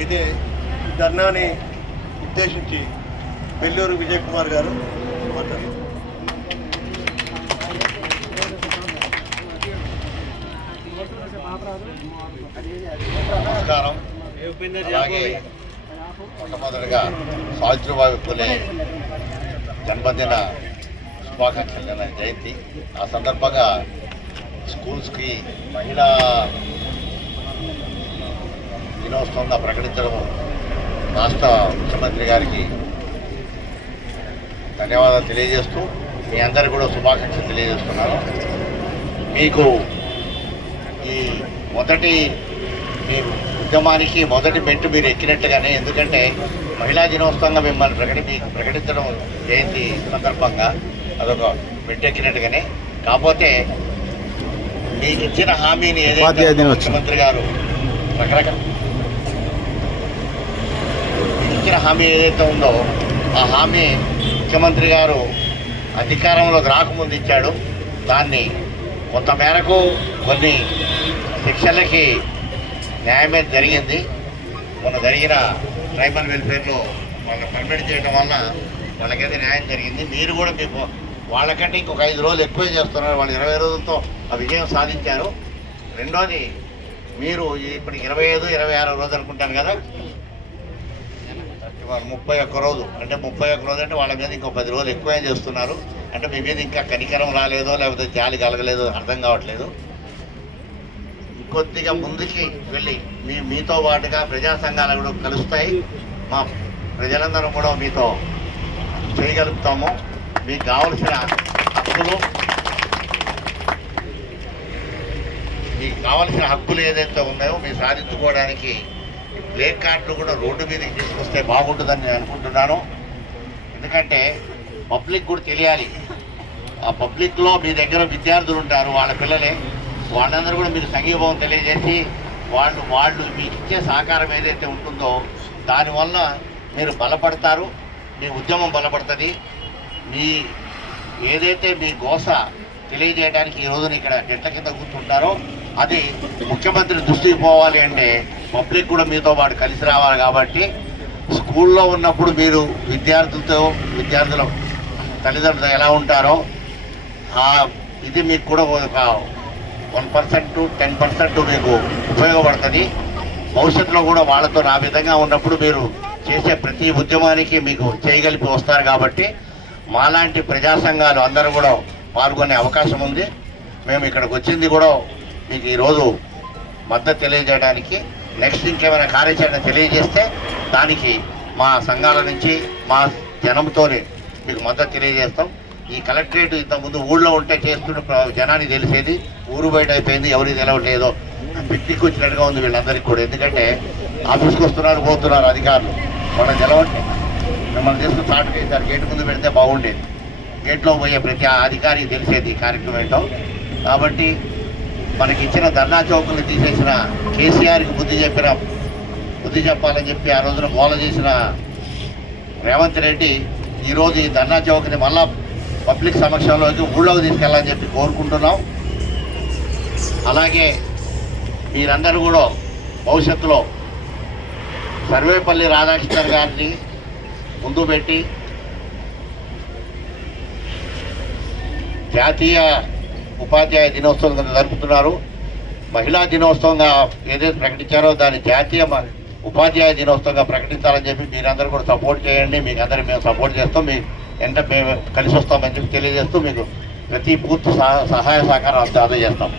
అయితే ఈ ధర్నాని ఉద్దేశించి వెల్లూరు విజయ్ కుమార్ గారు మాట్లాడారు. నమస్కారం. అలాగే మొట్టమొదటిగా సావిత్రిబాయి పూలే జన్మదిన శుభాకాంక్షలు జయంతి. ఆ సందర్భంగా స్కూల్స్కి మహిళా దినోత్సవంగా ప్రకటించడం రాష్ట్ర ముఖ్యమంత్రి గారికి ధన్యవాదాలు తెలియజేస్తూ మీ అందరికీ కూడా శుభాకాంక్షలు తెలియజేస్తున్నాను. మీకు ఈ మొదటి మీ ఉద్యమానికి మొదటి మెట్టు మీరు ఎక్కినట్టుగానే, ఎందుకంటే మహిళా దినోత్సవంగా మిమ్మల్ని ప్రకటించడం జయంతి సందర్భంగా అదొక మెట్టు ఎక్కినట్టుగానే. కాకపోతే మీకు ఇచ్చిన హామీని ఏదైతే ముఖ్యమంత్రి గారు ఇచ్చిన హామీ ఏదైతే ఉందో ఆ హామీ ముఖ్యమంత్రి గారు అధికారంలోకి రాకముందు ఇచ్చాడు. దాన్ని కొంత మేరకు కొన్ని శిక్షలకి న్యాయమే జరిగింది. మొన్న జరిగిన ట్రైబల్ వెల్ఫేర్లో వాళ్ళని పర్మిట్ చేయడం వల్ల వాళ్ళకైతే న్యాయం జరిగింది. మీరు కూడా మీకు వాళ్ళకంటే ఇంకొక 5 రోజులు ఎక్కువే చేస్తున్నారు. వాళ్ళు 20 రోజులతో ఆ విజయం సాధించారు. రెండోది, మీరు ఇప్పుడు 25, 26 రోజు అనుకుంటాను కదా, 31 రోజు అంటే 31 రోజు అంటే వాళ్ళ మీద ఇంకో 10 రోజులు ఎక్కువే చేస్తున్నారు. అంటే మీ మీద ఇంకా కనికరం రాలేదో లేకపోతే జాలి కలగలేదో అర్థం కావట్లేదు. కొద్దిగా ముందుకి వెళ్ళి మీతో పాటుగా ప్రజా సంఘాలు కూడా కలుస్తాయి. మా ప్రజలందరం కూడా మీతో చేయగలుగుతాము. మీకు కావలసిన హక్కులు ఏదైతే ఉన్నాయో మీరు సాధించుకోవడానికి ప్లే కార్డులు కూడా రోడ్డు మీదకి తీసుకొస్తే బాగుంటుందని నేను అనుకుంటున్నాను. ఎందుకంటే పబ్లిక్ కూడా తెలియాలి. ఆ పబ్లిక్లో మీ దగ్గర విద్యార్థులు ఉంటారు, వాళ్ళ పిల్లలే, వాళ్ళందరూ కూడా మీరు సంఘీభావం తెలియజేసి వాళ్ళు మీకు ఇచ్చే సహకారం ఏదైతే ఉంటుందో దానివల్ల మీరు బలపడతారు, మీ ఉద్యమం బలపడుతుంది. ఏదైతే మీ గోస తెలియజేయడానికి ఈ రోజున ఇక్కడ చెట్ల కింద కూర్చుంటారో అది ముఖ్యమంత్రి దృష్టికి పోవాలి అంటే పబ్లిక్ కూడా మీతో పాటు కలిసి రావాలి. కాబట్టి స్కూల్లో ఉన్నప్పుడు మీరు విద్యార్థుల తల్లిదండ్రులు ఎలా ఉంటారో ఇది మీకు కూడా ఒక 1% to 10% మీకు ఉపయోగపడుతుంది. భవిష్యత్తులో కూడా వాళ్ళతో నా విధంగా ఉన్నప్పుడు మీరు చేసే ప్రతి ఉద్యమానికి మీకు చేయగలిపి వస్తారు. కాబట్టి మాలాంటి ప్రజా సంఘాలు అందరూ కూడా పాల్గొనే అవకాశం ఉంది. మేము ఇక్కడికి వచ్చింది కూడా మీకు ఈరోజు మద్దతు తెలియజేయడానికి. నెక్స్ట్ ఇంకేమైనా కార్యాచరణ తెలియజేస్తే దానికి మా సంఘాల నుంచి మా జనంతోనే మీకు మద్దతు తెలియజేస్తాం. ఈ కలెక్టరేట్ ఇంతకుముందు ఊళ్ళో ఉంటే చేస్తున్న జనానికి తెలిసేది, ఊరు బయట అయిపోయింది, ఎవరికి తెలవట్లేదో పిక్నిక్ వచ్చినట్టుగా ఉంది వీళ్ళందరికీ కూడా. ఎందుకంటే ఆఫీస్కి వస్తున్నారు పోతున్నారు అధికారులు, వాళ్ళని తెలవంటే మిమ్మల్ని తీసుకుని స్టార్ట్ చేశారు. గేటు ముందు పెడితే బాగుండేది, గేట్లో పోయే ప్రతి అధికారికి తెలిసేది ఈ కార్యక్రమం ఏంటో. కాబట్టి మనకి ఇచ్చిన ధర్నా చౌకులు తీసేసిన కేసీఆర్కి బుద్ధి చెప్పాలని చెప్పి ఆ రోజున గోల చేసిన రేవంత్ రెడ్డి ఈరోజు ఈ ధర్నా చౌక్ని మళ్ళా పబ్లిక్ సమక్షంలోకి ఊళ్ళోకి తీసుకెళ్ళాలని చెప్పి కోరుకుంటున్నాం. అలాగే మీరందరూ కూడా భవిష్యత్తులో సర్వేపల్లి రాధాకృష్ణన్ గారిని ముందు పెట్టి జాతీయ ఉపాధ్యాయ దినోత్సవం జరుపుతున్నారు. మహిళా దినోత్సవంగా ఏదైతే ప్రకటించారో దాన్ని జాతీయ ఉపాధ్యాయ దినోత్సవంగా ప్రకటించాలని చెప్పి మీరందరూ కూడా సపోర్ట్ చేయండి. మీకు అందరూ మేము సపోర్ట్ చేస్తాం, మేము కలిసి వస్తామని చెప్పి తెలియజేస్తూ మీకు ప్రతి పూర్తి సహాయ సహకారం అందజేస్తాం.